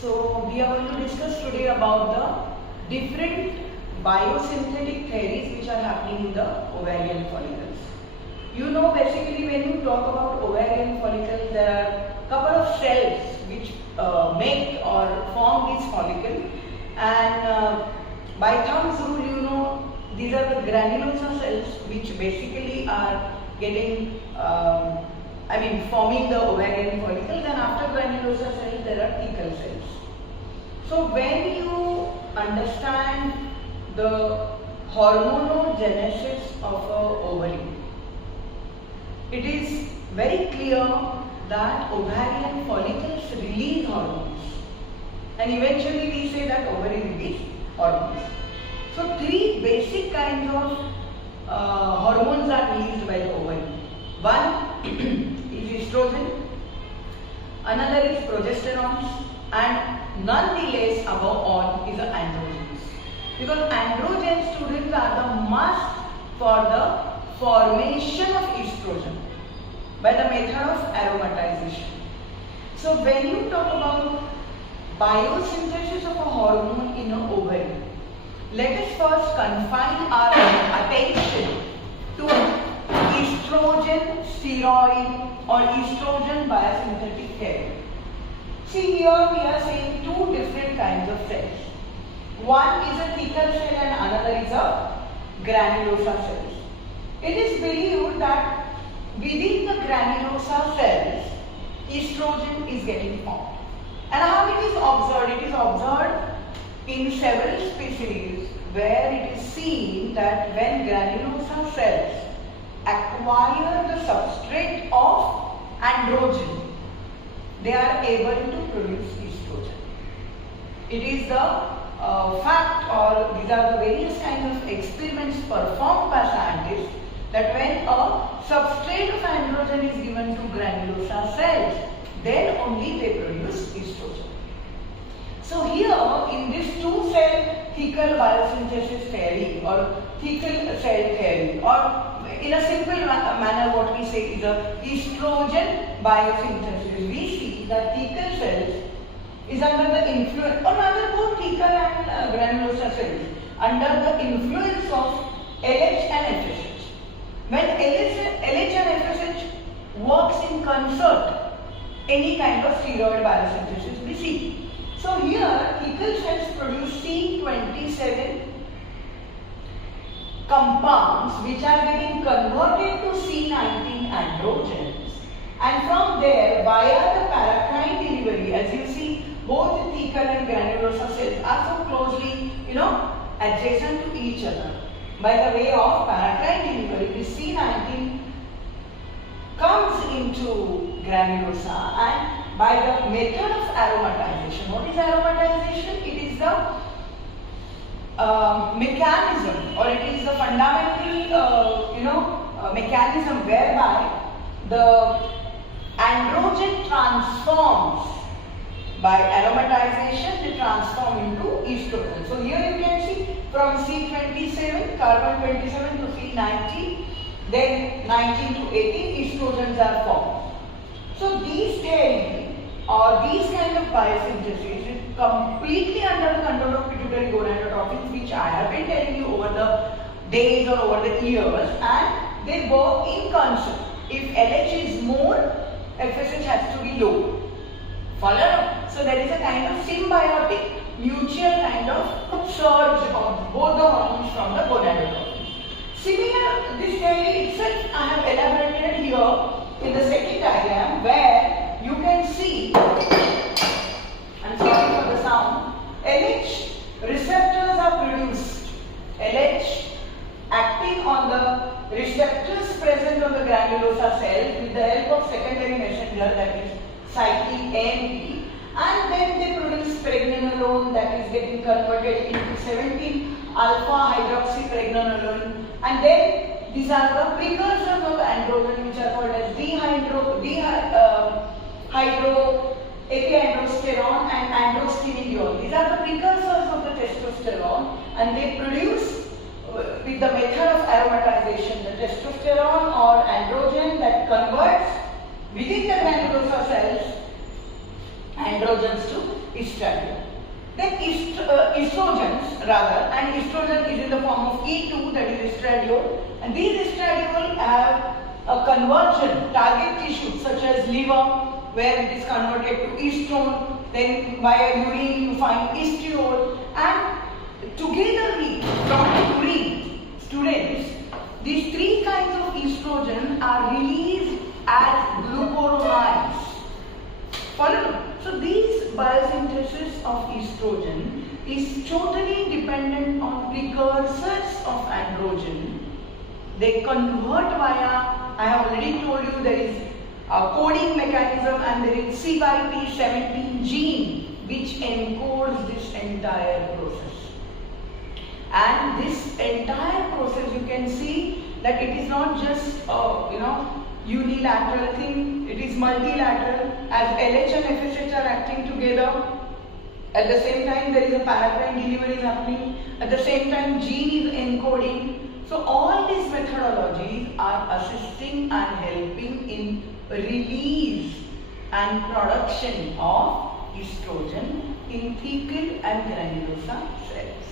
So we are going to discuss today about the different biosynthetic theories which are happening in the ovarian follicles. You know, basically when you talk about ovarian follicles, there are a couple of cells which make or form this follicle, and by thumb's rule, you know, these are the granulosa cells which basically are getting forming the ovarian follicles, and after granulosa cells there are thecal cells. So when you understand the hormonogenesis of an ovary, it is very clear that ovarian follicles release hormones, and eventually we say that ovary release hormones. So three basic kinds of hormones are released by the ovary. One is estrogen, another is progesterone, and none the less above all is the androgens. Because androgen, students, are the must for the formation of estrogen by the method of aromatization. So when you talk about biosynthesis of a hormone in an ovary, let us first confine our attention to estrogen steroid or estrogen biosynthetic theory. See, here we are saying two different kinds of cells. One is a thecal cell and another is a granulosa cell. It is believed that within the granulosa cells, estrogen is getting formed. And how it is observed? It is observed in several species where it is seen that when granulosa cells acquire the substrate of androgen, they are able to produce estrogen. It is the fact, or these are the various kinds of experiments performed by scientists, that when a substrate of androgen is given to granulosa cells, then only they produce estrogen. So here in this two-cell thecal biosynthesis theory or thecal cell theory, or in a simple manner what we say is a estrogen biosynthesis, we see that thecal cells is under the influence, or rather both thecal and granulosa cells, under the influence of LH and FSH. When LH and FSH works in concert, any kind of steroid biosynthesis we see. So here thecal cells produce C27 compounds which are getting converted to C19 androgens, and from there via the paracrine delivery, as you see, both thecal and granulosa cells are so closely, adjacent to each other. By the way of paracrine delivery, the C19 comes into granulosa, and by the method of aromatization. What is aromatization? It is the mechanism, or it is the fundamental mechanism whereby the androgen transforms. By aromatization, they transform into estrogen. So here you can see from C27, carbon 27 to C19, then 19 to 18 estrogens are formed. So these theory or these kind of biosynthesis is completely under the control of pituitary gonadotropins, which I have been telling you over the days or over the years, and they work in concert. If LH is more, FSH has to be low. Follow? So there is a kind of symbiotic, mutual kind of surge of both the hormones from the gonadotropins. Similar, this theory itself I have elaborated here in the second diagram, where you can see, I'm sorry for the sound, LH receptors are produced. LH acting on the receptors present on the granulosa cells with the help of secondary messenger, that is cyclic AMP, and then they produce pregnenolone that is getting converted into 17 alpha hydroxypregnenolone, and then these are the precursors of androgen, which are called as epihydrosterone and androstenedione. These are the precursors of the testosterone, and they produce with the method of aromatization the testosterone or androgen that converts within the granulosa cells androgens to estradiol. Then estrogens rather, and estrogen is in the form of E2, that is estradiol, and these estradiol have a conversion target tissues such as liver, where it is converted to estrone, then via urine you find estriol, and together from urine, students, these three kinds of estrogen are released as glucuronides. Follow? So these biosynthesis of estrogen is totally dependent on precursors of androgen. They convert via, I have already told you, there is a coding mechanism and there is CYP17 gene which encodes this entire process. And this entire process, you can see that it is not just unilateral thing, it is multilateral, as LH and FSH are acting together. At the same time there is a paracrine delivery is happening, at the same time gene is encoding. So all these methodologies are assisting and helping in release and production of estrogen in thecal and granulosa cells.